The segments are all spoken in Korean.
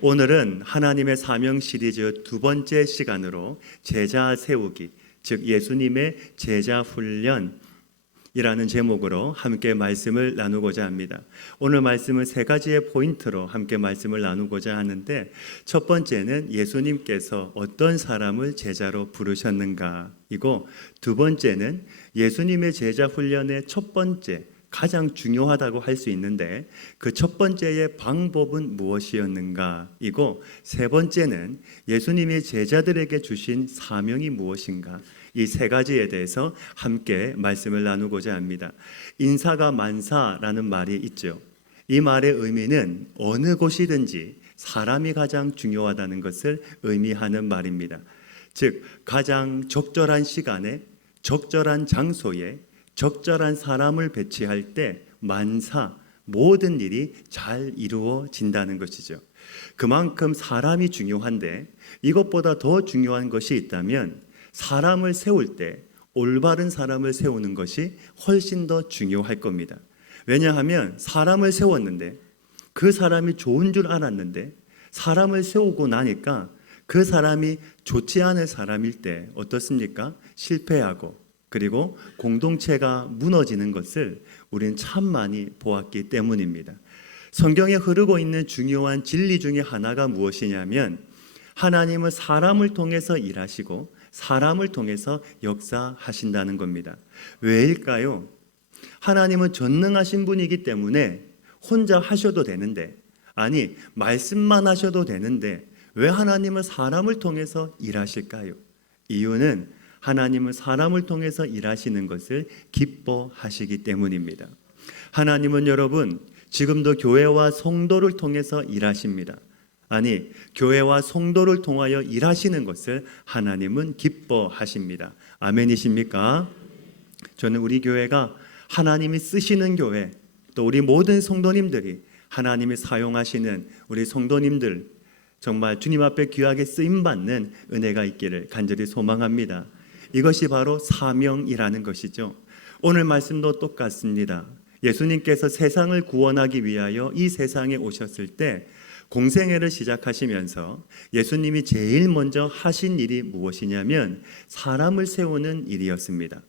오늘은 하나님의 사명 시리즈 두 번째 시간으로 제자 세우기, 즉 예수님의 제자 훈련이라는 제목으로 함께 말씀을 나누고자 합니다. 오늘 말씀은 세 가지의 포인트로 함께 말씀을 나누고자 하는데, 첫 번째는 예수님께서 어떤 사람을 제자로 부르셨는가이고, 두 번째는 예수님의 제자 훈련의 첫 번째 가장 중요하다고 할 수 있는데 그 첫 번째의 방법은 무엇이었는가이고, 세 번째는 예수님이 제자들에게 주신 사명이 무엇인가, 이 세 가지에 대해서 함께 말씀을 나누고자 합니다. 인사가 만사라는 말이 있죠. 이 말의 의미는 어느 곳이든지 사람이 가장 중요하다는 것을 의미하는 말입니다. 즉, 가장 적절한 시간에 적절한 장소에 적절한 사람을 배치할 때 만사, 모든 일이 잘 이루어진다는 것이죠. 그만큼 사람이 중요한데, 이것보다 더 중요한 것이 있다면 사람을 세울 때 올바른 사람을 세우는 것이 훨씬 더 중요할 겁니다. 왜냐하면 사람을 세웠는데, 그 사람이 좋은 줄 알았는데 사람을 세우고 나니까 그 사람이 좋지 않은 사람일 때 어떻습니까? 실패하고, 그리고 공동체가 무너지는 것을 우리는 참 많이 보았기 때문입니다. 성경에 흐르고 있는 중요한 진리 중에 하나가 무엇이냐면, 하나님은 사람을 통해서 일하시고 사람을 통해서 역사하신다는 겁니다. 왜일까요? 하나님은 전능하신 분이기 때문에 혼자 하셔도 되는데, 아니 말씀만 하셔도 되는데 왜 하나님은 사람을 통해서 일하실까요? 이유는 하나님은 사람을 통해서 일하시는 것을 기뻐하시기 때문입니다. 하나님은 여러분, 지금도 교회와 성도를 통해서 일하십니다. 아니, 교회와 성도를 통하여 일하시는 것을 하나님은 기뻐하십니다. 아멘이십니까? 저는 우리 교회가 하나님이 쓰시는 교회, 또 우리 모든 성도님들이 하나님이 사용하시는 우리 성도님들, 정말 주님 앞에 귀하게 쓰임받는 은혜가 있기를 간절히 소망합니다. 이것이 바로 사명이라는 것이죠. 오늘 말씀도 똑같습니다. 예수님께서 세상을 구원하기 위하여 이 세상에 오셨을 때 공생애를 시작하시면서 예수님이 제일 먼저 하신 일이 무엇이냐면 사람을 세우는 일이었습니다.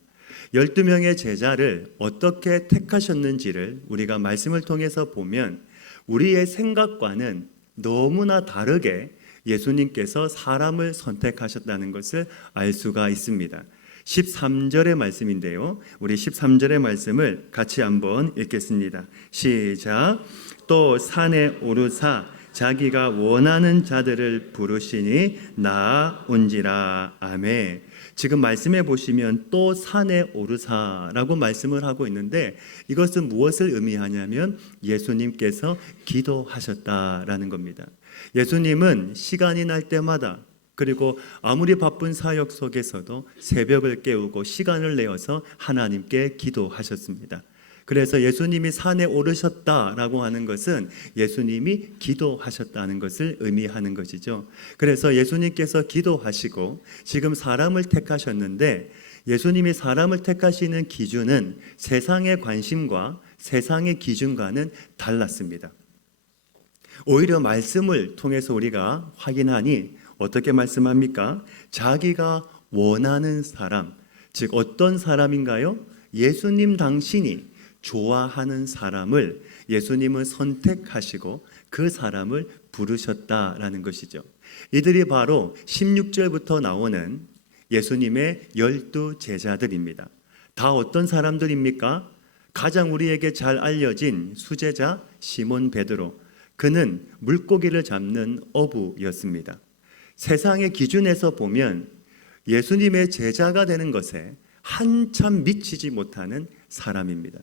12명의 제자를 어떻게 택하셨는지를 우리가 말씀을 통해서 보면 우리의 생각과는 너무나 다르게 예수님께서 사람을 선택하셨다는 것을 알 수가 있습니다. 13절의 말씀인데요, 우리 13절의 말씀을 같이 한번 읽겠습니다. 시작. 또 산에 오르사 자기가 원하는 자들을 부르시니 나아온지라. 아멘. 지금 말씀해 보시면 또 산에 오르사라고 말씀을 하고 있는데, 이것은 무엇을 의미하냐면 예수님께서 기도하셨다라는 겁니다. 예수님은 시간이 날 때마다, 그리고 아무리 바쁜 사역 속에서도 새벽을 깨우고 시간을 내어서 하나님께 기도하셨습니다. 그래서 예수님이 산에 오르셨다라고 하는 것은 예수님이 기도하셨다는 것을 의미하는 것이죠. 그래서 예수님께서 기도하시고 지금 사람을 택하셨는데, 예수님이 사람을 택하시는 기준은 세상의 관심과 세상의 기준과는 달랐습니다. 오히려 말씀을 통해서 우리가 확인하니 어떻게 말씀합니까? 자기가 원하는 사람, 즉 어떤 사람인가요? 예수님 당신이 좋아하는 사람을 예수님은 선택하시고 그 사람을 부르셨다라는 것이죠. 이들이 바로 16절부터 나오는 예수님의 12 제자들입니다. 다 어떤 사람들입니까? 가장 우리에게 잘 알려진 수제자 시몬 베드로, 그는 물고기를 잡는 어부였습니다. 세상의 기준에서 보면 예수님의 제자가 되는 것에 한참 미치지 못하는 사람입니다.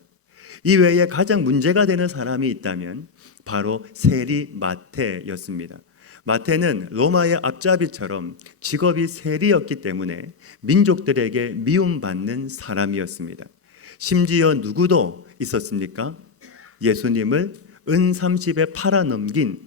이외에 가장 문제가 되는 사람이 있다면 바로 세리 마태였습니다. 마태는 로마의 앞잡이처럼 직업이 세리였기 때문에 민족들에게 미움받는 사람이었습니다. 심지어 누구도 있었습니까? 예수님을 은30에 팔아넘긴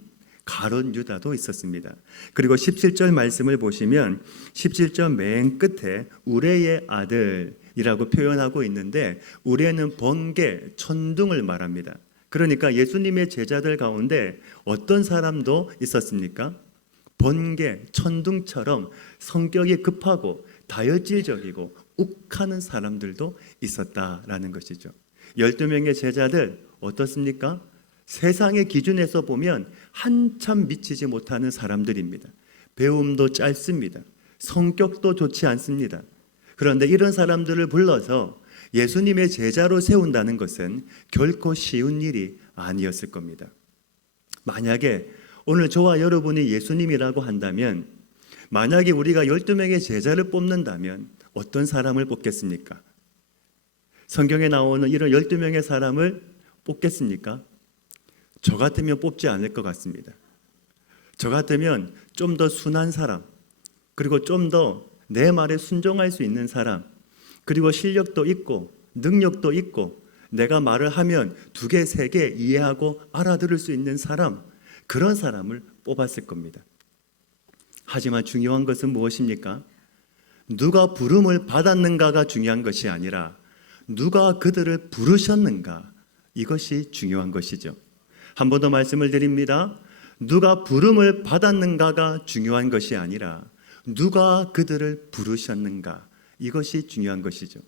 가룟 유다도 있었습니다. 그리고 17절 말씀을 보시면 17절 맨 끝에 우레의 아들이라고 표현하고 있는데, 우레는 번개, 천둥을 말합니다. 그러니까 예수님의 제자들 가운데 어떤 사람도 있었습니까? 번개, 천둥처럼 성격이 급하고 다혈질적이고 욱하는 사람들도 있었다라는 것이죠. 12명의 제자들 어떻습니까? 세상의 기준에서 보면 한참 미치지 못하는 사람들입니다. 배움도 짧습니다. 성격도 좋지 않습니다. 그런데 이런 사람들을 불러서 예수님의 제자로 세운다는 것은 결코 쉬운 일이 아니었을 겁니다. 만약에 오늘 저와 여러분이 예수님이라고 한다면, 만약에 우리가 12명의 제자를 뽑는다면 어떤 사람을 뽑겠습니까? 성경에 나오는 이런 12명의 사람을 뽑겠습니까? 저 같으면 뽑지 않을 것 같습니다. 저 같으면 좀 더 순한 사람, 그리고 좀 더 내 말에 순종할 수 있는 사람, 그리고 실력도 있고 능력도 있고 내가 말을 하면 2개, 3개 이해하고 알아들을 수 있는 사람, 그런 사람을 뽑았을 겁니다. 하지만 중요한 것은 무엇입니까? 누가 부름을 받았는가가 중요한 것이 아니라 누가 그들을 부르셨는가, 이것이 중요한 것이죠. 한 번 더 말씀을 드립니다. 누가 부름을 받았는가가 중요한 것이 아니라 누가 그들을 부르셨는가, 이것이 중요한 것이죠.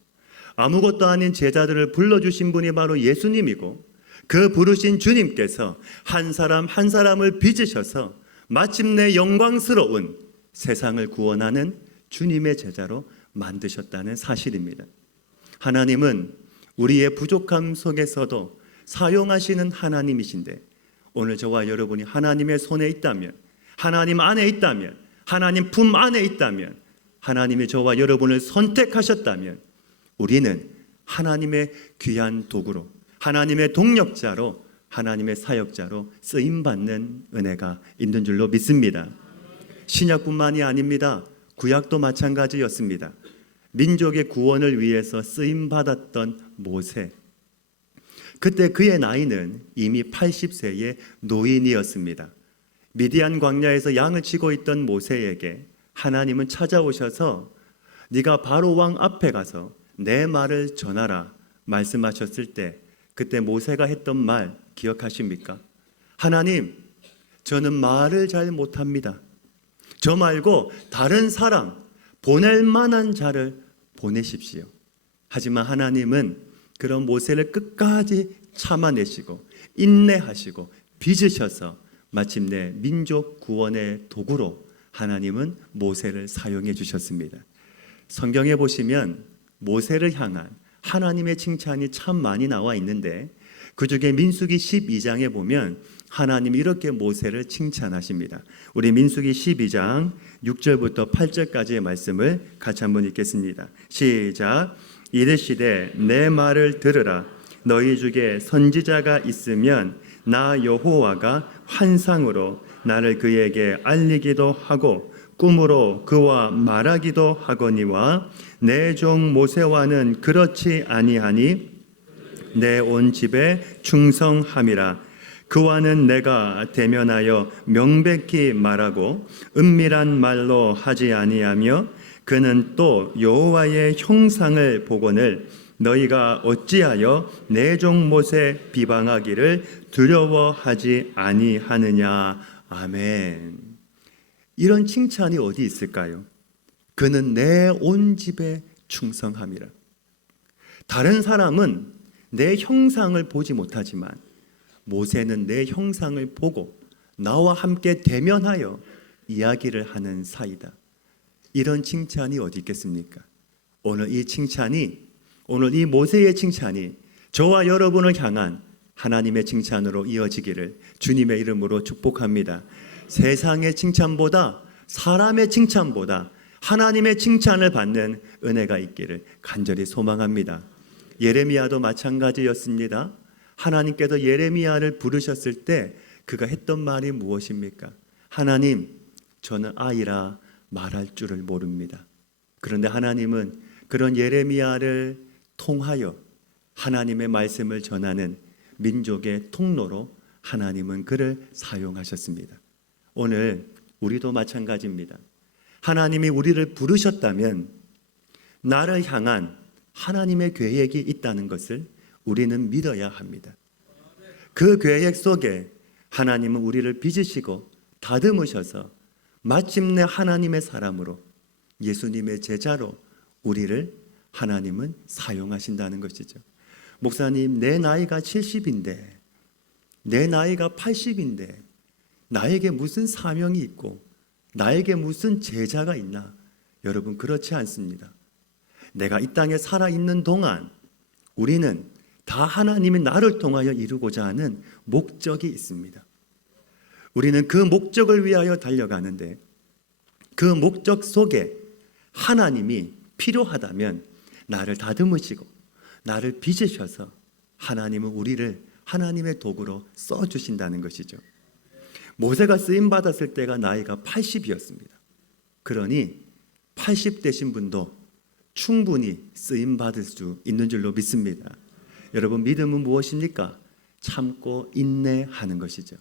아무것도 아닌 제자들을 불러주신 분이 바로 예수님이고, 그 부르신 주님께서 한 사람 한 사람을 빚으셔서 마침내 영광스러운 세상을 구원하는 주님의 제자로 만드셨다는 사실입니다. 하나님은 우리의 부족함 속에서도 사용하시는 하나님이신데, 오늘 저와 여러분이 하나님의 손에 있다면, 하나님 안에 있다면, 하나님 품 안에 있다면, 하나님이 저와 여러분을 선택하셨다면 우리는 하나님의 귀한 도구로, 하나님의 동력자로, 하나님의 사역자로 쓰임받는 은혜가 있는 줄로 믿습니다. 신약뿐만이 아닙니다. 구약도 마찬가지였습니다. 민족의 구원을 위해서 쓰임받았던 모세, 그때 그의 나이는 이미 80세의 노인이었습니다. 미디안 광야에서 양을 치고 있던 모세에게 하나님은 찾아오셔서 네가 바로 왕 앞에 가서 내 말을 전하라 말씀하셨을 때, 그때 모세가 했던 말 기억하십니까? 하나님, 저는 말을 잘 못합니다. 저 말고 다른 사람, 보낼 만한 자를 보내십시오. 하지만 하나님은 그런 모세를 끝까지 참아내시고 인내하시고 빚으셔서 마침내 민족 구원의 도구로 하나님은 모세를 사용해 주셨습니다. 성경에 보시면 모세를 향한 하나님의 칭찬이 참 많이 나와 있는데, 그중에 민수기 12장에 보면 하나님이 이렇게 모세를 칭찬하십니다. 우리 민수기 12장 6절부터 8절까지의 말씀을 같이 한번 읽겠습니다. 시작. 이르시되 내 말을 들으라. 너희 중에 선지자가 있으면 나 여호와가 환상으로 나를 그에게 알리기도 하고 꿈으로 그와 말하기도 하거니와 내 종 모세와는 그렇지 아니하니 내 온 집에 충성함이라. 그와는 내가 대면하여 명백히 말하고 은밀한 말로 하지 아니하며 그는 또 여호와의 형상을 보거늘 너희가 어찌하여 내 종 모세 비방하기를 두려워하지 아니하느냐. 아멘. 이런 칭찬이 어디 있을까요? 그는 내 온 집에 충성함이라. 다른 사람은 내 형상을 보지 못하지만 모세는 내 형상을 보고 나와 함께 대면하여 이야기를 하는 사이다. 이런 칭찬이 어디 있겠습니까? 오늘 이 칭찬이, 오늘 이 모세의 칭찬이 저와 여러분을 향한 하나님의 칭찬으로 이어지기를 주님의 이름으로 축복합니다. 세상의 칭찬보다, 사람의 칭찬보다 하나님의 칭찬을 받는 은혜가 있기를 간절히 소망합니다. 예레미야도 마찬가지였습니다. 하나님께서 예레미야를 부르셨을 때 그가 했던 말이 무엇입니까? 하나님, 저는 아이라 말할 줄을 모릅니다. 그런데 하나님은 그런 예레미야를 통하여 하나님의 말씀을 전하는 민족의 통로로 하나님은 그를 사용하셨습니다. 오늘 우리도 마찬가지입니다. 하나님이 우리를 부르셨다면 나를 향한 하나님의 계획이 있다는 것을 우리는 믿어야 합니다. 그 계획 속에 하나님은 우리를 빚으시고 다듬으셔서 마침내 하나님의 사람으로, 예수님의 제자로 우리를 하나님은 사용하신다는 것이죠. 목사님, 내 나이가 70인데, 내 나이가 80인데 나에게 무슨 사명이 있고 나에게 무슨 제자가 있나? 여러분, 그렇지 않습니다. 내가 이 땅에 살아있는 동안 우리는 다 하나님이 나를 통하여 이루고자 하는 목적이 있습니다. 우리는 그 목적을 위하여 달려가는데, 그 목적 속에 하나님이 필요하다면 나를 다듬으시고 나를 빚으셔서 하나님은 우리를 하나님의 도구로 써주신다는 것이죠. 모세가 쓰임받았을 때가 나이가 80이었습니다. 그러니 80 되신 분도 충분히 쓰임받을 수 있는 줄로 믿습니다. 여러분, 믿음은 무엇입니까? 참고 인내하는 것이죠.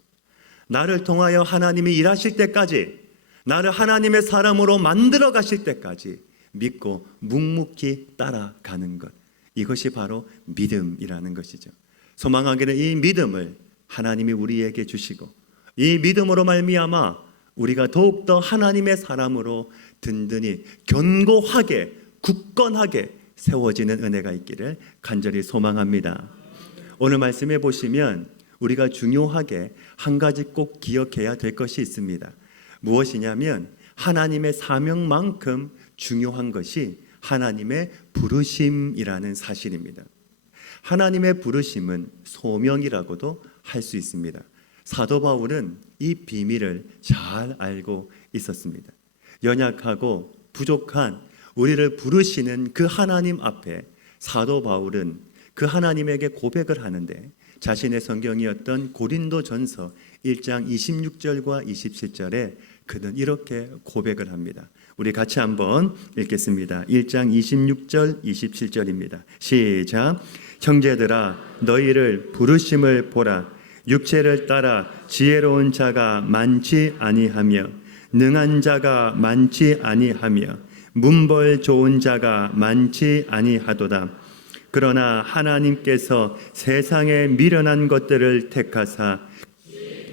나를 통하여 하나님이 일하실 때까지, 나를 하나님의 사람으로 만들어 가실 때까지 믿고 묵묵히 따라가는 것, 이것이 바로 믿음이라는 것이죠. 소망하기는 이 믿음을 하나님이 우리에게 주시고, 이 믿음으로 말미암아 우리가 더욱더 하나님의 사람으로 든든히 견고하게 굳건하게 세워지는 은혜가 있기를 간절히 소망합니다. 오늘 말씀해 보시면 우리가 중요하게 한 가지 꼭 기억해야 될 것이 있습니다. 무엇이냐면 하나님의 사명만큼 중요한 것이 하나님의 부르심이라는 사실입니다. 하나님의 부르심은 소명이라고도 할 수 있습니다. 사도 바울은 이 비밀을 잘 알고 있었습니다. 연약하고 부족한 우리를 부르시는 그 하나님 앞에 사도 바울은 그 하나님에게 고백을 하는데, 자신의 성경이었던 고린도전서 1장 26절과 27절에 그는 이렇게 고백을 합니다. 우리 같이 한번 읽겠습니다. 1장 26절 27절입니다. 시작. 형제들아, 너희를 부르심을 보라. 육체를 따라 지혜로운 자가 많지 아니하며 능한 자가 많지 아니하며 문벌 좋은 자가 많지 아니하도다. 그러나 하나님께서 세상에 미련한 것들을 택하사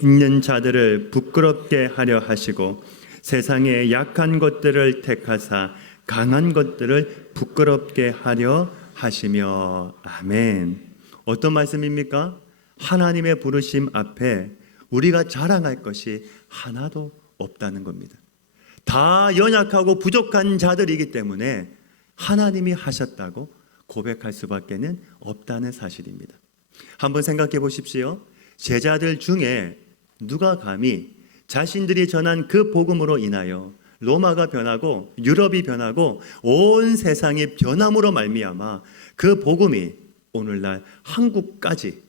있는 자들을 부끄럽게 하려 하시고, 세상에 약한 것들을 택하사 강한 것들을 부끄럽게 하려 하시며. 아멘. 어떤 말씀입니까? 하나님의 부르심 앞에 우리가 자랑할 것이 하나도 없다는 겁니다. 다 연약하고 부족한 자들이기 때문에 하나님이 하셨다고 고백할 수밖에는 없다는 사실입니다. 한번 생각해 보십시오. 제자들 중에 누가 감히 자신들이 전한 그 복음으로 인하여 로마가 변하고 유럽이 변하고 온 세상이 변함으로 말미암아 그 복음이 오늘날 한국까지,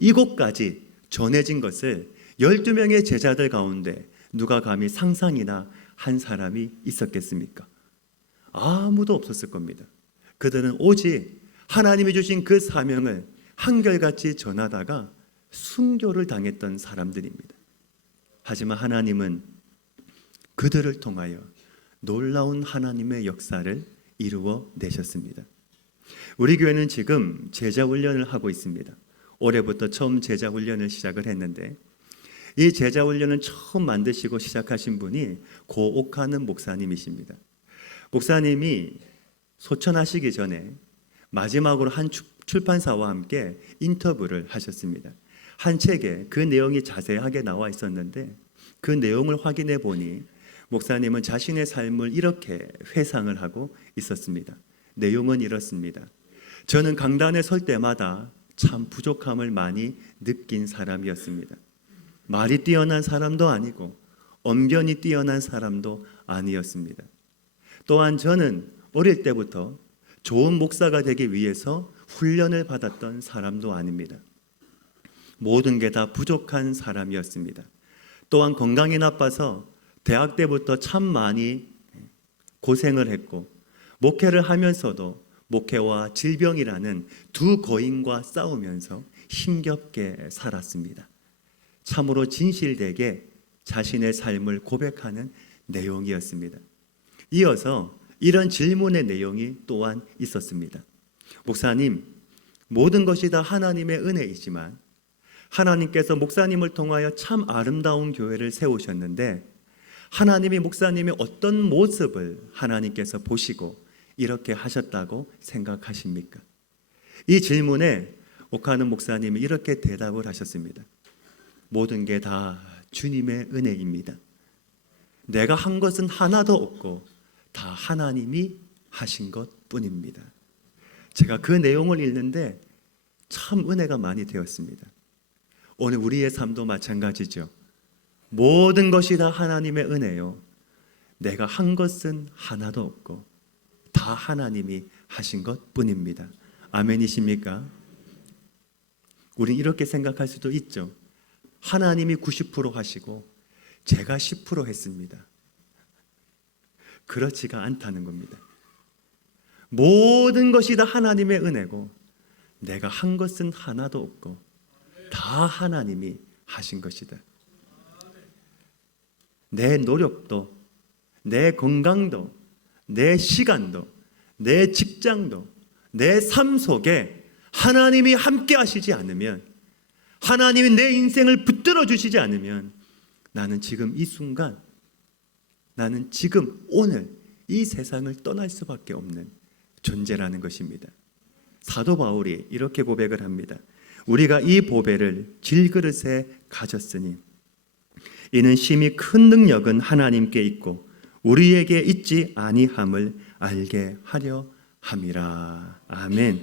이곳까지 전해진 것을 12명의 제자들 가운데 누가 감히 상상이나 한 사람이 있었겠습니까? 아무도 없었을 겁니다. 그들은 오직 하나님이 주신 그 사명을 한결같이 전하다가 순교를 당했던 사람들입니다. 하지만 하나님은 그들을 통하여 놀라운 하나님의 역사를 이루어 내셨습니다. 우리 교회는 지금 제자 훈련을 하고 있습니다. 올해부터 처음 제자 훈련을 시작을 했는데, 이 제자 훈련을 처음 만드시고 시작하신 분이 고옥하는 목사님이십니다. 목사님이 소천하시기 전에 마지막으로 한 출판사와 함께 인터뷰를 하셨습니다. 한 책에 그 내용이 자세하게 나와 있었는데, 그 내용을 확인해 보니 목사님은 자신의 삶을 이렇게 회상을 하고 있었습니다. 내용은 이렇습니다. 저는 강단에 설 때마다 참 부족함을 많이 느낀 사람이었습니다. 말이 뛰어난 사람도 아니고 언변이 뛰어난 사람도 아니었습니다. 또한 저는 어릴 때부터 좋은 목사가 되기 위해서 훈련을 받았던 사람도 아닙니다. 모든 게 다 부족한 사람이었습니다. 또한 건강이 나빠서 대학 때부터 참 많이 고생을 했고, 목회를 하면서도 목회와 질병이라는 두 거인과 싸우면서 힘겹게 살았습니다. 참으로 진실되게 자신의 삶을 고백하는 내용이었습니다. 이어서 이런 질문의 내용이 또한 있었습니다. 목사님, 모든 것이 다 하나님의 은혜이지만 하나님께서 목사님을 통하여 참 아름다운 교회를 세우셨는데 하나님이 목사님의 어떤 모습을 하나님께서 보시고 이렇게 하셨다고 생각하십니까? 이 질문에 옥하는 목사님이 이렇게 대답을 하셨습니다. 모든 게 다 주님의 은혜입니다. 내가 한 것은 하나도 없고 다 하나님이 하신 것뿐입니다. 제가 그 내용을 읽는데 참 은혜가 많이 되었습니다. 오늘 우리의 삶도 마찬가지죠. 모든 것이 다 하나님의 은혜요. 내가 한 것은 하나도 없고 다 하나님이 하신 것뿐입니다. 아멘이십니까? 우린 이렇게 생각할 수도 있죠. 하나님이 90% 하시고 제가 10% 했습니다. 그렇지가 않다는 겁니다. 모든 것이 다 하나님의 은혜고 내가 한 것은 하나도 없고 다 하나님이 하신 것이다. 내 노력도, 내 건강도, 내 시간도, 내 직장도, 내 삶 속에 하나님이 함께 하시지 않으면, 하나님이 내 인생을 붙들어 주시지 않으면 나는 지금 이 순간, 나는 지금 오늘 이 세상을 떠날 수밖에 없는 존재라는 것입니다. 사도 바울이 이렇게 고백을 합니다. 우리가 이 보배를 질그릇에 가졌으니 이는 심히 큰 능력은 하나님께 있고 우리에게 있지 아니함을 알게 하려 함이라. 아멘.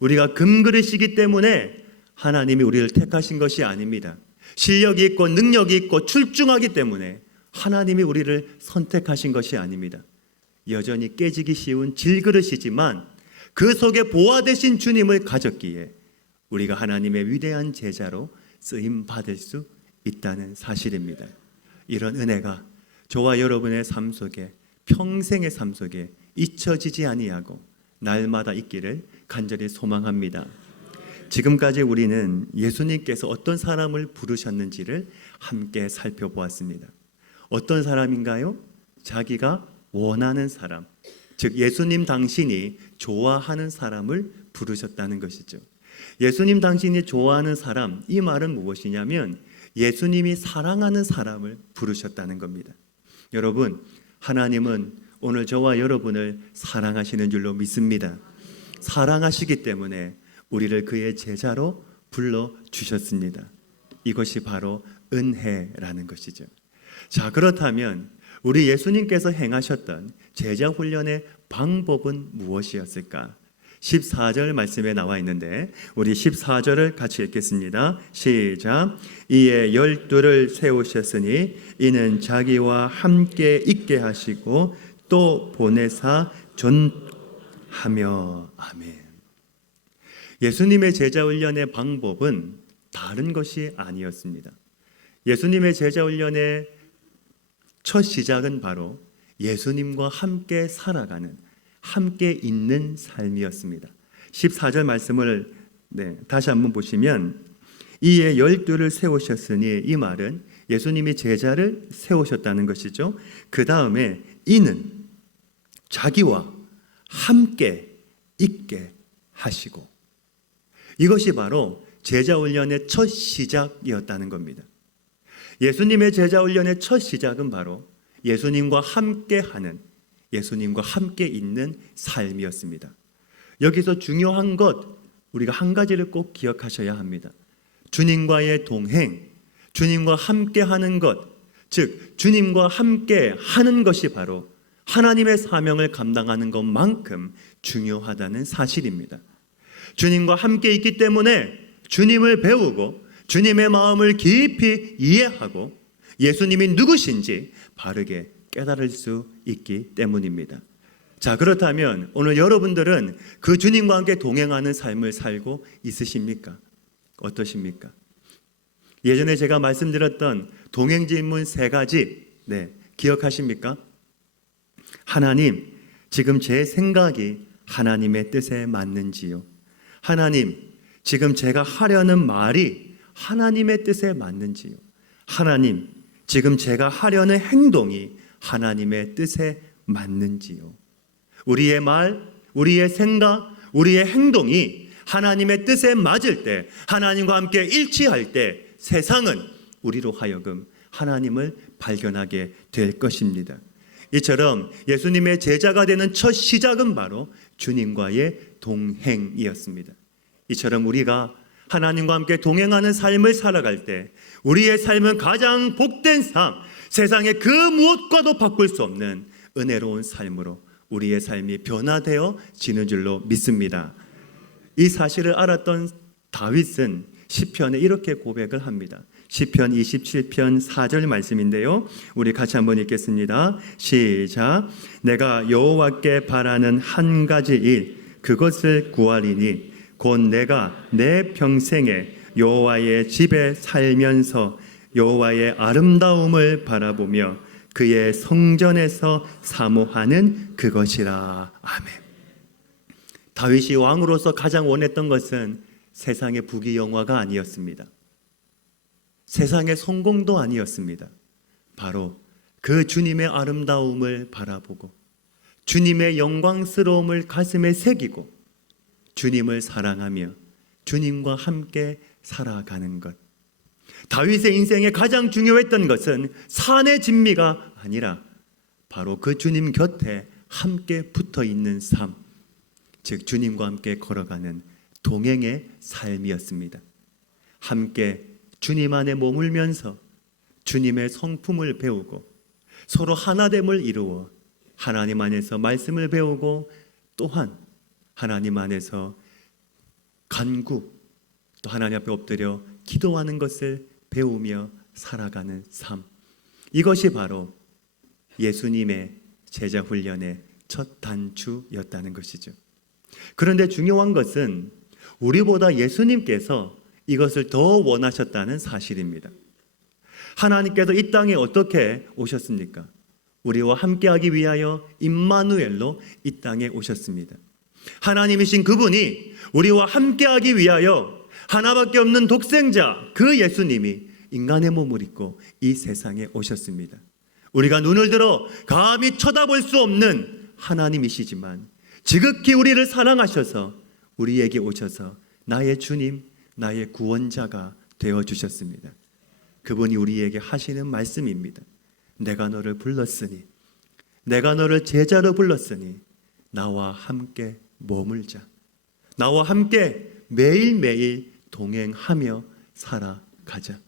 우리가 금그릇이기 때문에 하나님이 우리를 택하신 것이 아닙니다. 실력이 있고 능력이 있고 출중하기 때문에 하나님이 우리를 선택하신 것이 아닙니다. 여전히 깨지기 쉬운 질그릇이지만 그 속에 보화 되신 주님을 가졌기에 우리가 하나님의 위대한 제자로 쓰임 받을 수 있다는 사실입니다. 이런 은혜가 저와 여러분의 삶 속에, 평생의 삶 속에 잊혀지지 아니하고 날마다 있기를 간절히 소망합니다. 지금까지 우리는 예수님께서 어떤 사람을 부르셨는지를 함께 살펴보았습니다. 어떤 사람인가요? 자기가 원하는 사람, 즉 예수님 당신이 좋아하는 사람을 부르셨다는 것이죠. 예수님 당신이 좋아하는 사람, 이 말은 무엇이냐면 예수님이 사랑하는 사람을 부르셨다는 겁니다. 여러분, 하나님은 오늘 저와 여러분을 사랑하시는 줄로 믿습니다. 사랑하시기 때문에 우리를 그의 제자로 불러주셨습니다. 이것이 바로 은혜라는 것이죠. 자, 그렇다면 우리 예수님께서 행하셨던 제자 훈련의 방법은 무엇이었을까? 14절 말씀에 나와 있는데 우리 14절을 같이 읽겠습니다. 시작. 이에 12를 세우셨으니 이는 자기와 함께 있게 하시고 또 보내사 전하며. 아멘. 예수님의 제자 훈련의 방법은 다른 것이 아니었습니다. 예수님의 제자 훈련의 첫 시작은 바로 예수님과 함께 살아가는, 함께 있는 삶이었습니다. 14절 말씀을 다시 한번 보시면 이에 12를 세우셨으니, 이 말은 예수님이 제자를 세우셨다는 것이죠. 그 다음에 이는 자기와 함께 있게 하시고, 이것이 바로 제자 훈련의 첫 시작이었다는 겁니다. 예수님의 제자 훈련의 첫 시작은 바로 예수님과 함께하는, 예수님과 함께 있는 삶이었습니다. 여기서 중요한 것, 우리가 한 가지를 꼭 기억하셔야 합니다. 주님과의 동행, 주님과 함께하는 것, 즉 주님과 함께하는 것이 바로 하나님의 사명을 감당하는 것만큼 중요하다는 사실입니다. 주님과 함께 있기 때문에 주님을 배우고 주님의 마음을 깊이 이해하고 예수님이 누구신지 바르게 깨달을 수 있기 때문입니다. 자, 그렇다면 오늘 여러분들은 그 주님과 함께 동행하는 삶을 살고 있으십니까? 어떠십니까? 예전에 제가 말씀드렸던 동행 질문 3가지, 기억하십니까? 하나님, 지금 제 생각이 하나님의 뜻에 맞는지요? 하나님, 지금 제가 하려는 말이 하나님의 뜻에 맞는지요? 하나님, 지금 제가 하려는 행동이 하나님의 뜻에 맞는지요? 우리의 말, 우리의 생각, 우리의 행동이 하나님의 뜻에 맞을 때, 하나님과 함께 일치할 때 세상은 우리로 하여금 하나님을 발견하게 될 것입니다. 이처럼 예수님의 제자가 되는 첫 시작은 바로 주님과의 동행이었습니다. 이처럼 우리가 하나님과 함께 동행하는 삶을 살아갈 때 우리의 삶은 가장 복된 삶, 세상의 그 무엇과도 바꿀 수 없는 은혜로운 삶으로 우리의 삶이 변화되어지는 줄로 믿습니다. 이 사실을 알았던 다윗은 시편에 이렇게 고백을 합니다. 시편 27편 4절 말씀인데요, 우리 같이 한번 읽겠습니다. 시작. 내가 여호와께 바라는 한 가지 일, 그것을 구하리니 곧 내가 내 평생에 여호와의 집에 살면서 여호와의 아름다움을 바라보며 그의 성전에서 사모하는 그것이라. 아멘. 다윗이 왕으로서 가장 원했던 것은 세상의 부귀영화가 아니었습니다. 세상의 성공도 아니었습니다. 바로 그 주님의 아름다움을 바라보고 주님의 영광스러움을 가슴에 새기고 주님을 사랑하며 주님과 함께 살아가는 것. 다윗의 인생에 가장 중요했던 것은 산의 진미가 아니라 바로 그 주님 곁에 함께 붙어 있는 삶, 즉 주님과 함께 걸어가는 동행의 삶이었습니다. 함께 주님 안에 머물면서 주님의 성품을 배우고 서로 하나됨을 이루어 하나님 안에서 말씀을 배우고 또한 하나님 안에서 간구, 또 하나님 앞에 엎드려 기도하는 것을 배우며 살아가는 삶. 이것이 바로 예수님의 제자 훈련의 첫 단추였다는 것이죠. 그런데 중요한 것은 우리보다 예수님께서 이것을 더 원하셨다는 사실입니다. 하나님께서 이 땅에 어떻게 오셨습니까? 우리와 함께하기 위하여 임마누엘로 이 땅에 오셨습니다. 하나님이신 그분이 우리와 함께하기 위하여 하나밖에 없는 독생자 그 예수님이 인간의 몸을 입고 이 세상에 오셨습니다. 우리가 눈을 들어 감히 쳐다볼 수 없는 하나님이시지만 지극히 우리를 사랑하셔서 우리에게 오셔서 나의 주님, 나의 구원자가 되어주셨습니다. 그분이 우리에게 하시는 말씀입니다. 내가 너를 불렀으니, 내가 너를 제자로 불렀으니 나와 함께 머물자. 나와 함께 매일매일 동행하며 살아가자.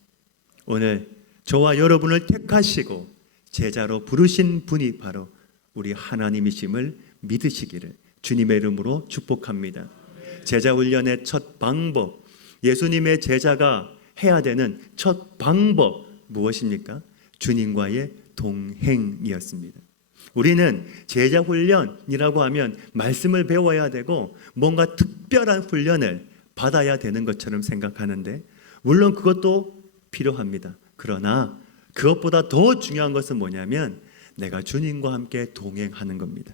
오늘 저와 여러분을 택하시고 제자로 부르신 분이 바로 우리 하나님이심을 믿으시기를 주님의 이름으로 축복합니다. 제자 훈련의 첫 방법, 예수님의 제자가 해야 되는 첫 방법 무엇입니까? 주님과의 동행이었습니다. 우리는 제자 훈련이라고 하면 말씀을 배워야 되고 뭔가 특별한 훈련을 받아야 되는 것처럼 생각하는데 물론 그것도 필요합니다. 그러나 그것보다 더 중요한 것은 뭐냐면 내가 주님과 함께 동행하는 겁니다.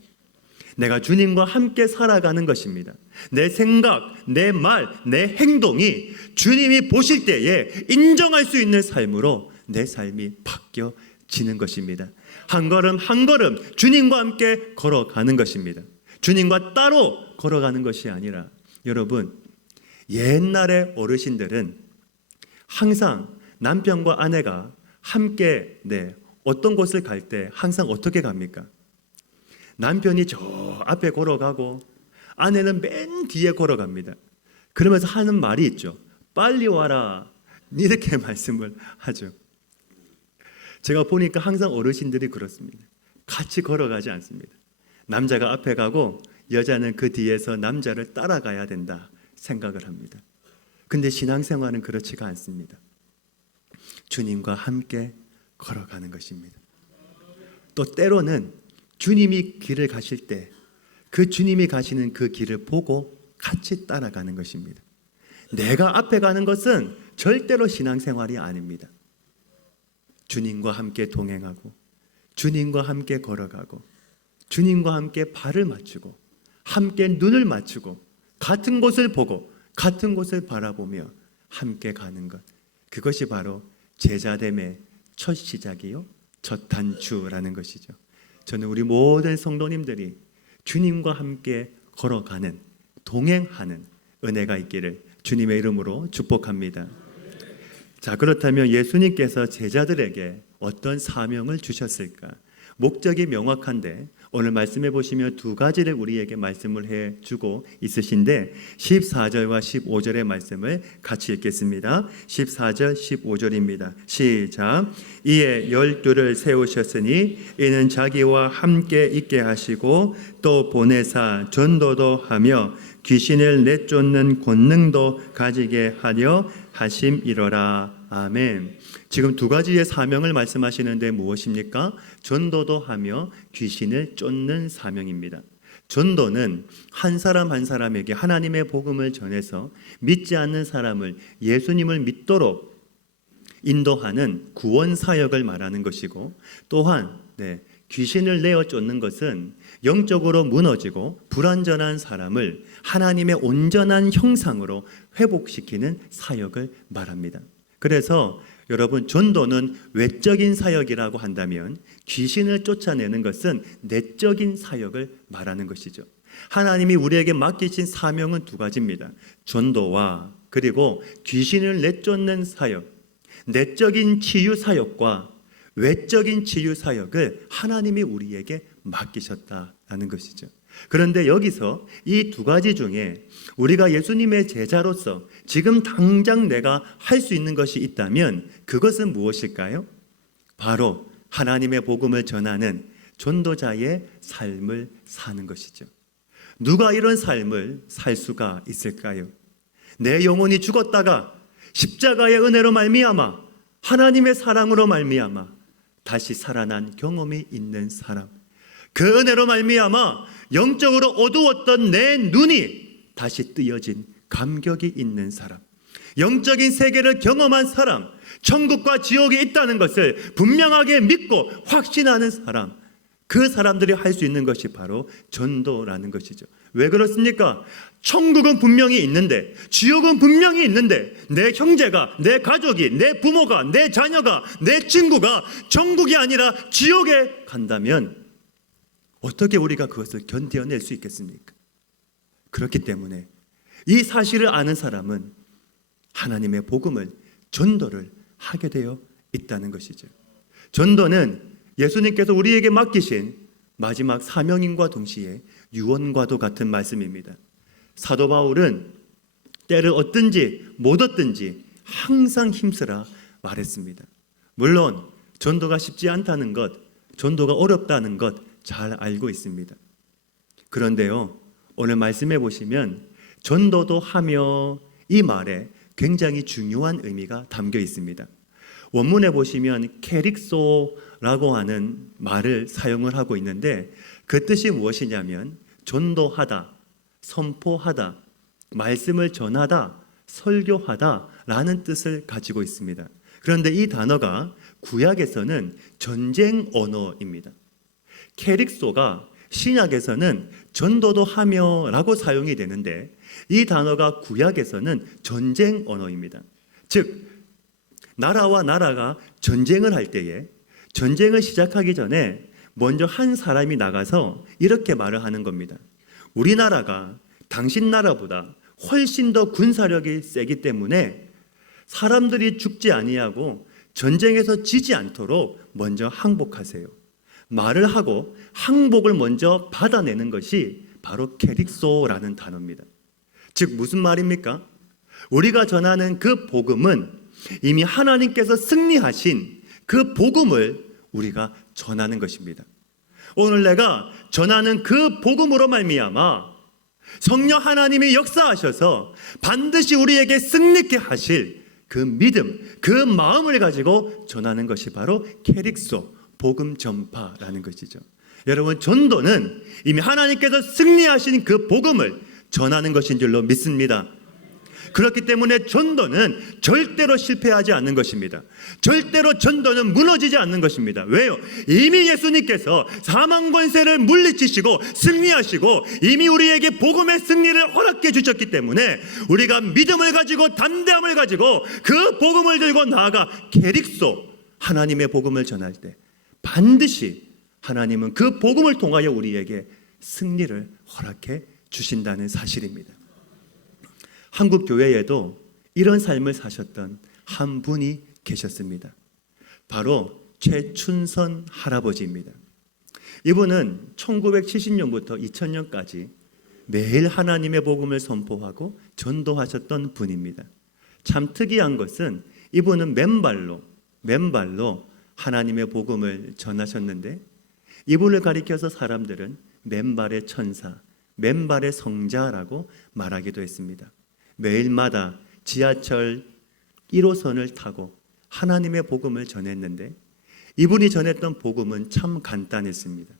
내가 주님과 함께 살아가는 것입니다. 내 생각, 내 말, 내 행동이 주님이 보실 때에 인정할 수 있는 삶으로 내 삶이 바뀌어지는 것입니다. 한 걸음 한 걸음 주님과 함께 걸어가는 것입니다. 주님과 따로 걸어가는 것이 아니라 여러분, 옛날의 어르신들은 항상 남편과 아내가 함께 어떤 곳을 갈 때 항상 어떻게 갑니까? 남편이 저 앞에 걸어가고 아내는 맨 뒤에 걸어갑니다. 그러면서 하는 말이 있죠. 빨리 와라. 이렇게 말씀을 하죠. 제가 보니까 항상 어르신들이 그렇습니다. 같이 걸어가지 않습니다. 남자가 앞에 가고 여자는 그 뒤에서 남자를 따라가야 된다 생각을 합니다. 근데 신앙생활은 그렇지가 않습니다. 주님과 함께 걸어가는 것입니다. 또 때로는 주님이 길을 가실 때 그 주님이 가시는 그 길을 보고 같이 따라가는 것입니다. 내가 앞에 가는 것은 절대로 신앙생활이 아닙니다. 주님과 함께 동행하고 주님과 함께 걸어가고 주님과 함께 발을 맞추고 함께 눈을 맞추고 같은 곳을 보고 같은 곳을 바라보며 함께 가는 것, 그것이 바로 제자됨의 첫 시작이요 첫 단추라는 것이죠. 저는 우리 모든 성도님들이 주님과 함께 걸어가는, 동행하는 은혜가 있기를 주님의 이름으로 축복합니다. 자, 그렇다면 예수님께서 제자들에게 어떤 사명을 주셨을까? 목적이 명확한데 오늘 말씀해 보시면 두 가지를 우리에게 말씀을 해주고 있으신데 14절과 15절의 말씀을 같이 읽겠습니다. 14절 15절입니다. 시작. 이에 12를 세우셨으니 이는 자기와 함께 있게 하시고 또 보내사 전도도 하며 귀신을 내쫓는 권능도 가지게 하려 하심이로라. 아멘. 지금 두 가지의 사명을 말씀하시는데 무엇입니까? 전도도 하며 귀신을 쫓는 사명입니다. 전도는 한 사람 한 사람에게 하나님의 복음을 전해서 믿지 않는 사람을 예수님을 믿도록 인도하는 구원 사역을 말하는 것이고, 또한 귀신을 내어 쫓는 것은 영적으로 무너지고 불완전한 사람을 하나님의 온전한 형상으로 회복시키는 사역을 말합니다. 그래서 여러분, 전도는 외적인 사역이라고 한다면 귀신을 쫓아내는 것은 내적인 사역을 말하는 것이죠. 하나님이 우리에게 맡기신 사명은 두 가지입니다. 전도와 그리고 귀신을 내쫓는 사역, 내적인 치유 사역과 외적인 치유 사역을 하나님이 우리에게 맡기셨다라는 것이죠. 그런데 여기서 이 두 가지 중에 우리가 예수님의 제자로서 지금 당장 내가 할 수 있는 것이 있다면 그것은 무엇일까요? 바로 하나님의 복음을 전하는 전도자의 삶을 사는 것이죠. 누가 이런 삶을 살 수가 있을까요? 내 영혼이 죽었다가 십자가의 은혜로 말미암아 하나님의 사랑으로 말미암아 다시 살아난 경험이 있는 사람, 그 은혜로 말미암아 영적으로 어두웠던 내 눈이 다시 뜨여진 감격이 있는 사람, 영적인 세계를 경험한 사람, 천국과 지옥이 있다는 것을 분명하게 믿고 확신하는 사람, 그 사람들이 할 수 있는 것이 바로 전도라는 것이죠. 왜 그렇습니까? 천국은 분명히 있는데, 지옥은 분명히 있는데, 내 형제가, 내 가족이, 내 부모가, 내 자녀가, 내 친구가 천국이 아니라 지옥에 간다면 어떻게 우리가 그것을 견뎌낼 수 있겠습니까? 그렇기 때문에 이 사실을 아는 사람은 하나님의 복음을, 전도를 하게 되어 있다는 것이죠. 전도는 예수님께서 우리에게 맡기신 마지막 사명인과 동시에 유언과도 같은 말씀입니다. 사도 바울은 때를 얻든지 못 얻든지 항상 힘쓰라 말했습니다. 물론 전도가 쉽지 않다는 것, 전도가 어렵다는 것 잘 알고 있습니다. 그런데요, 오늘 말씀해 보시면 전도도 하며 이 말에 굉장히 중요한 의미가 담겨 있습니다. 원문에 보시면 캐릭소라고 하는 말을 사용을 하고 있는데 그 뜻이 무엇이냐면 전도하다, 선포하다, 말씀을 전하다, 설교하다 라는 뜻을 가지고 있습니다. 그런데 이 단어가 구약에서는 전쟁 언어입니다. 캐릭소가 신약에서는 전도도 하며 라고 사용이 되는데 이 단어가 구약에서는 전쟁 언어입니다. 즉 나라와 나라가 전쟁을 할 때에 전쟁을 시작하기 전에 먼저 한 사람이 나가서 이렇게 말을 하는 겁니다. 우리나라가 당신 나라보다 훨씬 더 군사력이 세기 때문에 사람들이 죽지 아니하고 전쟁에서 지지 않도록 먼저 항복하세요. 말을 하고 항복을 먼저 받아내는 것이 바로 캐릭소라는 단어입니다. 즉 무슨 말입니까? 우리가 전하는 그 복음은 이미 하나님께서 승리하신 그 복음을 우리가 전하는 것입니다. 오늘 내가 전하는 그 복음으로 말미암아 성령 하나님이 역사하셔서 반드시 우리에게 승리케 하실 그 믿음, 그 마음을 가지고 전하는 것이 바로 캐릭소, 복음 전파라는 것이죠. 여러분, 전도는 이미 하나님께서 승리하신 그 복음을 전하는 것인 줄로 믿습니다. 그렇기 때문에 전도는 절대로 실패하지 않는 것입니다. 절대로 전도는 무너지지 않는 것입니다. 왜요? 이미 예수님께서 사망 권세를 물리치시고 승리하시고 이미 우리에게 복음의 승리를 허락해 주셨기 때문에 우리가 믿음을 가지고 담대함을 가지고 그 복음을 들고 나아가 캐릭소, 하나님의 복음을 전할 때 반드시 하나님은 그 복음을 통하여 우리에게 승리를 허락해 주신다는 사실입니다. 한국 교회에도 이런 삶을 사셨던 한 분이 계셨습니다. 바로 최춘선 할아버지입니다. 이분은 1970년부터 2000년까지 매일 하나님의 복음을 선포하고 전도하셨던 분입니다. 참 특이한 것은 이분은 맨발로 하나님의 복음을 전하셨는데, 이분을 가리켜서 사람들은 맨발의 천사, 맨발의 성자라고 말하기도 했습니다. 매일마다 지하철 1호선을 타고 하나님의 복음을 전했는데, 이분이 전했던 복음은 참 간단했습니다.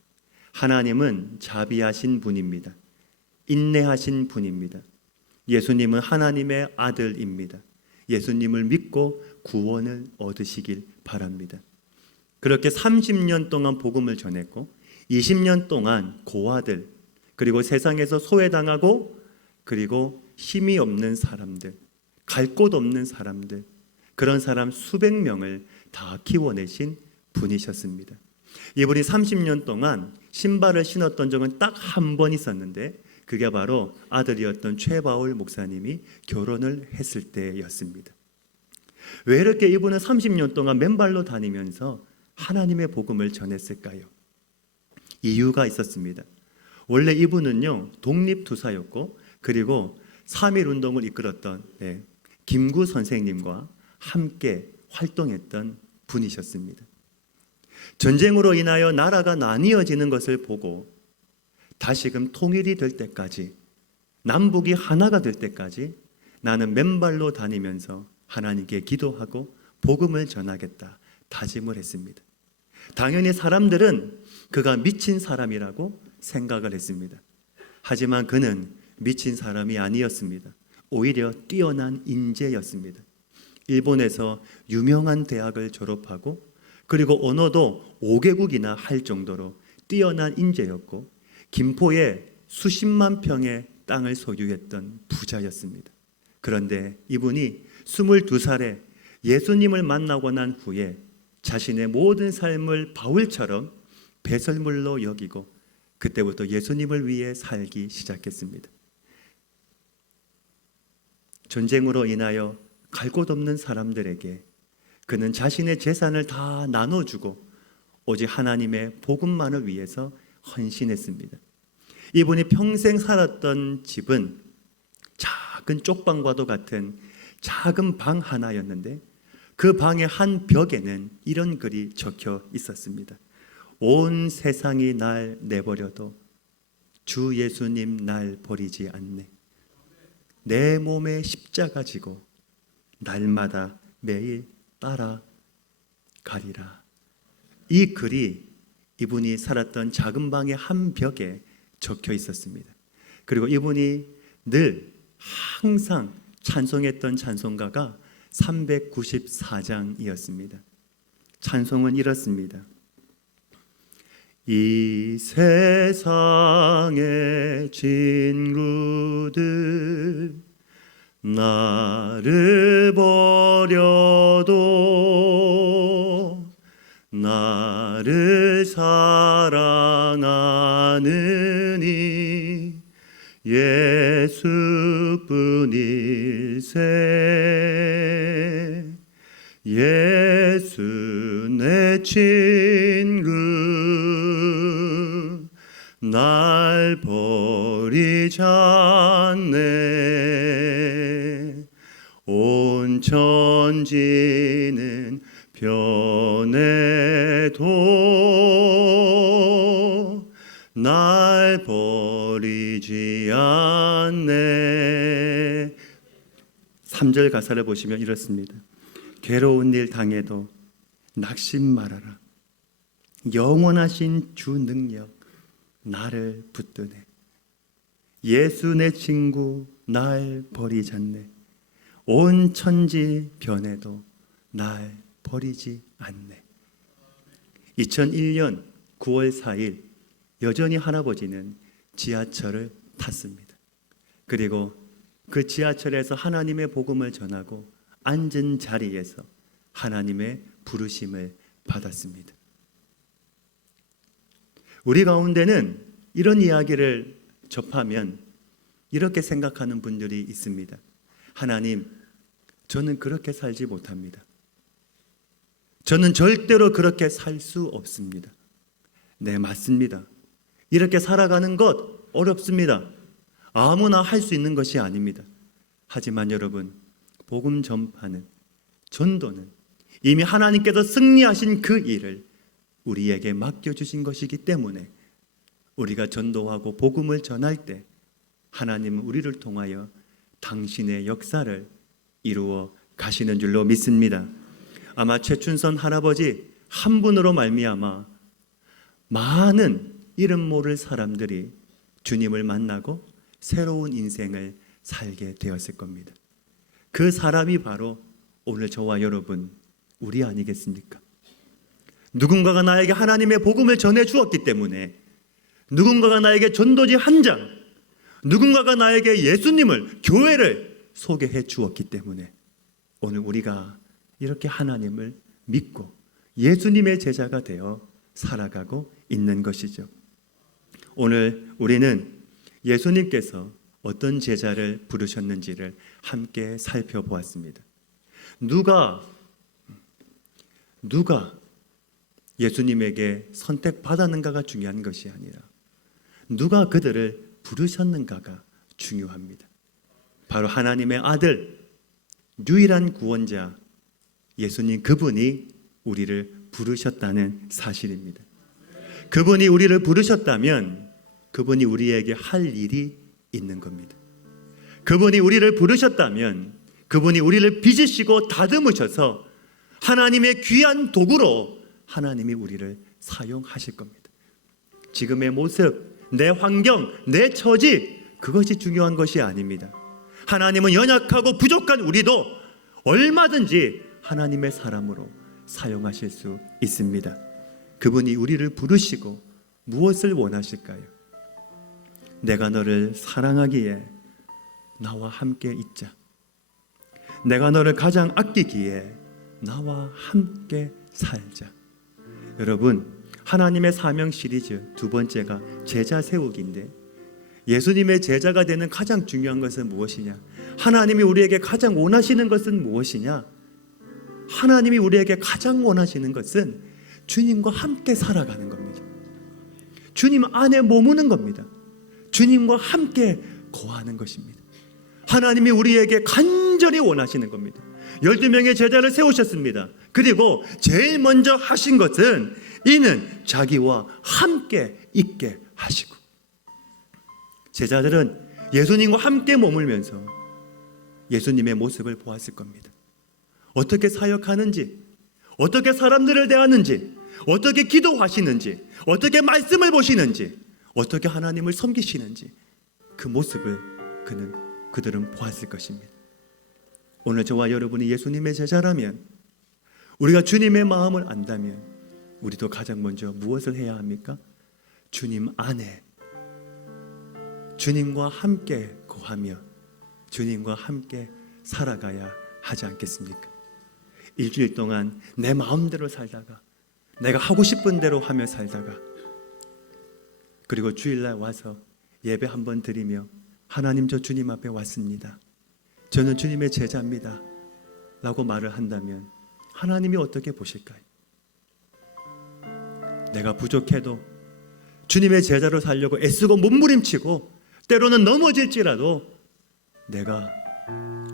하나님은 자비하신 분입니다. 인내하신 분입니다. 예수님은 하나님의 아들입니다. 예수님을 믿고 구원을 얻으시길 바랍니다. 그렇게 30년 동안 복음을 전했고 20년 동안 고아들, 그리고 세상에서 소외당하고 그리고 힘이 없는 사람들, 갈 곳 없는 사람들, 그런 사람 수백 명을 다 키워내신 분이셨습니다. 이분이 30년 동안 신발을 신었던 적은 딱 한 번 있었는데, 그게 바로 아들이었던 최바울 목사님이 결혼을 했을 때였습니다. 왜 이렇게 이분은 30년 동안 맨발로 다니면서 하나님의 복음을 전했을까요? 이유가 있었습니다. 원래 이분은요, 독립투사였고 그리고 3.1 운동을 이끌었던 김구 선생님과 함께 활동했던 분이셨습니다. 전쟁으로 인하여 나라가 나뉘어지는 것을 보고 다시금 통일이 될 때까지, 남북이 하나가 될 때까지 나는 맨발로 다니면서 하나님께 기도하고 복음을 전하겠다 다짐을 했습니다. 당연히 사람들은 그가 미친 사람이라고 생각을 했습니다. 하지만 그는 미친 사람이 아니었습니다. 오히려 뛰어난 인재였습니다. 일본에서 유명한 대학을 졸업하고 그리고 언어도 5개국이나 할 정도로 뛰어난 인재였고, 김포에 수십만 평의 땅을 소유했던 부자였습니다. 그런데 이분이 22살에 예수님을 만나고 난 후에 자신의 모든 삶을 바울처럼 배설물로 여기고 그때부터 예수님을 위해 살기 시작했습니다. 전쟁으로 인하여 갈 곳 없는 사람들에게 그는 자신의 재산을 다 나눠주고 오직 하나님의 복음만을 위해서 헌신했습니다. 이분이 평생 살았던 집은 작은 쪽방과도 같은 작은 방 하나였는데, 그 방의 한 벽에는 이런 글이 적혀 있었습니다. 온 세상이 날 내버려도 주 예수님 날 버리지 않네. 내 몸에 십자가 지고 날마다 매일 따라가리라. 이 글이 이분이 살았던 작은 방의 한 벽에 적혀 있었습니다. 그리고 이분이 늘 항상 찬송했던 찬송가가 394장이었습니다. 찬송은 이렇습니다. 이 세상의 친구들 나를 버려도 나를 사랑하느니 예수뿐일세. 예수 내 친구 날 버리지 않네. 온 천지는 변해도 날 버리지 않네. 3절 가사를 보시면 이렇습니다. 괴로운 일 당해도 낙심 말아라. 영원하신 주 능력 나를 붙드네. 예수 내 친구 날 버리지 않네. 온 천지 변해도 날 버리지 않네. 2001년 9월 4일 여전히 할아버지는 지하철을 탔습니다. 그리고 그 지하철에서 하나님의 복음을 전하고 앉은 자리에서 하나님의 부르심을 받았습니다. 우리 가운데는 이런 이야기를 접하면 이렇게 생각하는 분들이 있습니다. 하나님, 저는 그렇게 살지 못합니다. 저는 절대로 그렇게 살 수 없습니다. 네, 맞습니다. 이렇게 살아가는 것 어렵습니다. 아무나 할 수 있는 것이 아닙니다. 하지만 여러분, 복음 전파는, 전도는 이미 하나님께서 승리하신 그 일을 우리에게 맡겨주신 것이기 때문에 우리가 전도하고 복음을 전할 때 하나님은 우리를 통하여 당신의 역사를 이루어 가시는 줄로 믿습니다. 아마 최춘선 할아버지 한 분으로 말미암아 많은 이름 모를 사람들이 주님을 만나고 새로운 인생을 살게 되었을 겁니다. 그 사람이 바로 오늘 저와 여러분, 우리 아니겠습니까? 누군가가 나에게 하나님의 복음을 전해 주었기 때문에, 누군가가 나에게 전도지 한 장, 누군가가 나에게 예수님을, 교회를 소개해 주었기 때문에 오늘 우리가 이렇게 하나님을 믿고 예수님의 제자가 되어 살아가고 있는 것이죠. 오늘 우리는 예수님께서 어떤 제자를 부르셨는지를 함께 살펴보았습니다. 누가 예수님에게 선택받았는가가 중요한 것이 아니라 누가 그들을 부르셨는가가 중요합니다. 바로 하나님의 아들, 유일한 구원자 예수님, 그분이 우리를 부르셨다는 사실입니다. 그분이 우리를 부르셨다면 그분이 우리에게 할 일이 있는 겁니다. 그분이 우리를 부르셨다면 그분이 우리를 빚으시고 다듬으셔서 하나님의 귀한 도구로 하나님이 우리를 사용하실 겁니다. 지금의 모습, 내 환경, 내 처지, 그것이 중요한 것이 아닙니다. 하나님은 연약하고 부족한 우리도 얼마든지 하나님의 사람으로 사용하실 수 있습니다. 그분이 우리를 부르시고 무엇을 원하실까요? 내가 너를 사랑하기에 나와 함께 있자. 내가 너를 가장 아끼기에 나와 함께 살자. 여러분, 하나님의 사명 시리즈 두 번째가 제자 세우기인데, 예수님의 제자가 되는 가장 중요한 것은 무엇이냐? 하나님이 우리에게 가장 원하시는 것은 무엇이냐? 하나님이 우리에게 가장 원하시는 것은 주님과 함께 살아가는 겁니다. 주님 안에 머무는 겁니다. 주님과 함께 거하는 것입니다. 하나님이 우리에게 간절히 원하시는 겁니다. 12명의 제자를 세우셨습니다. 그리고 제일 먼저 하신 것은 이는 자기와 함께 있게 하시고, 제자들은 예수님과 함께 머물면서 예수님의 모습을 보았을 겁니다. 어떻게 사역하는지, 어떻게 사람들을 대하는지, 어떻게 기도하시는지, 어떻게 말씀을 보시는지, 어떻게 하나님을 섬기시는지, 그 모습을 그들은 보았을 것입니다. 오늘 저와 여러분이 예수님의 제자라면, 우리가 주님의 마음을 안다면 우리도 가장 먼저 무엇을 해야 합니까? 주님 안에, 주님과 함께 거하며 주님과 함께 살아가야 하지 않겠습니까? 일주일 동안 내 마음대로 살다가, 내가 하고 싶은 대로 하며 살다가, 그리고 주일날 와서 예배 한번 드리며 하나님, 저 주님 앞에 왔습니다, 저는 주님의 제자입니다 라고 말을 한다면 하나님이 어떻게 보실까요? 내가 부족해도 주님의 제자로 살려고 애쓰고 몸부림치고 때로는 넘어질지라도 내가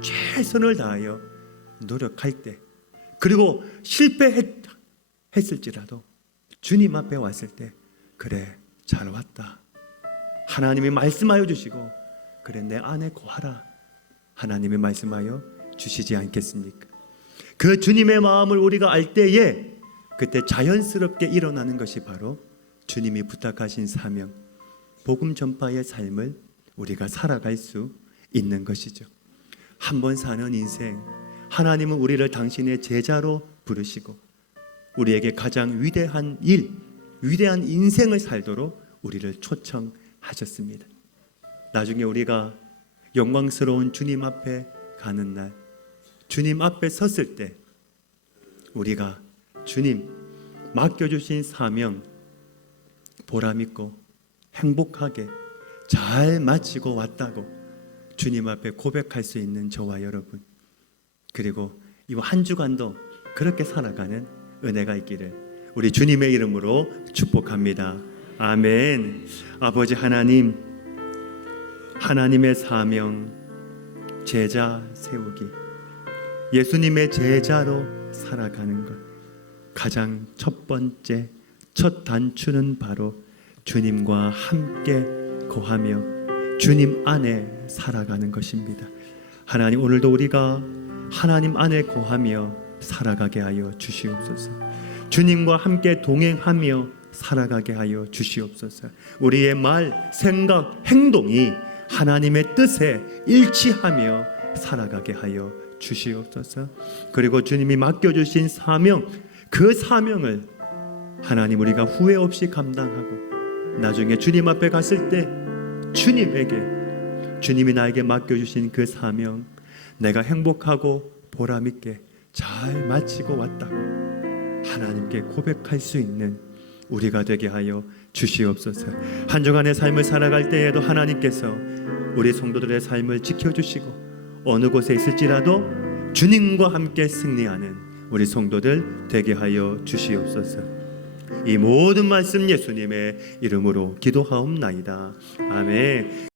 최선을 다하여 노력할 때, 그리고 실패했을지라도 주님 앞에 왔을 때, 그래, 잘 왔다, 하나님이 말씀하여 주시고, 그래, 내 안에 거하라, 하나님이 말씀하여 주시지 않겠습니까? 그 주님의 마음을 우리가 알 때에 그때 자연스럽게 일어나는 것이 바로 주님이 부탁하신 사명, 복음 전파의 삶을 우리가 살아갈 수 있는 것이죠. 한 번 사는 인생, 하나님은 우리를 당신의 제자로 부르시고 우리에게 가장 위대한 일, 위대한 인생을 살도록 우리를 초청하셨습니다. 나중에 우리가 영광스러운 주님 앞에 가는 날, 주님 앞에 섰을 때 우리가 주님 맡겨주신 사명 보람 있고 행복하게 잘 마치고 왔다고 주님 앞에 고백할 수 있는 저와 여러분, 그리고 이 한 주간도 그렇게 살아가는 은혜가 있기를 우리 주님의 이름으로 축복합니다. 아멘. 아버지 하나님, 하나님의 사명, 제자 세우기, 예수님의 제자로 살아가는 것, 가장 첫 번째 첫 단추는 바로 주님과 함께 거하며 주님 안에 살아가는 것입니다. 하나님, 오늘도 우리가 하나님 안에 거하며 살아가게 하여 주시옵소서. 주님과 함께 동행하며 살아가게 하여 주시옵소서. 우리의 말, 생각, 행동이 하나님의 뜻에 일치하며 살아가게 하여 주시옵소서. 그리고 주님이 맡겨주신 사명, 그 사명을 하나님 우리가 후회 없이 감당하고 나중에 주님 앞에 갔을 때 주님이 나에게 맡겨주신 그 사명, 내가 행복하고 보람있게 잘 마치고 왔다고 하나님께 고백할 수 있는 우리가 되게 하여 주시옵소서. 한 주간의 삶을 살아갈 때에도 하나님께서 우리 성도들의 삶을 지켜주시고 어느 곳에 있을지라도 주님과 함께 승리하는 우리 성도들 되게 하여 주시옵소서. 이 모든 말씀 예수님의 이름으로 기도하옵나이다. 아멘.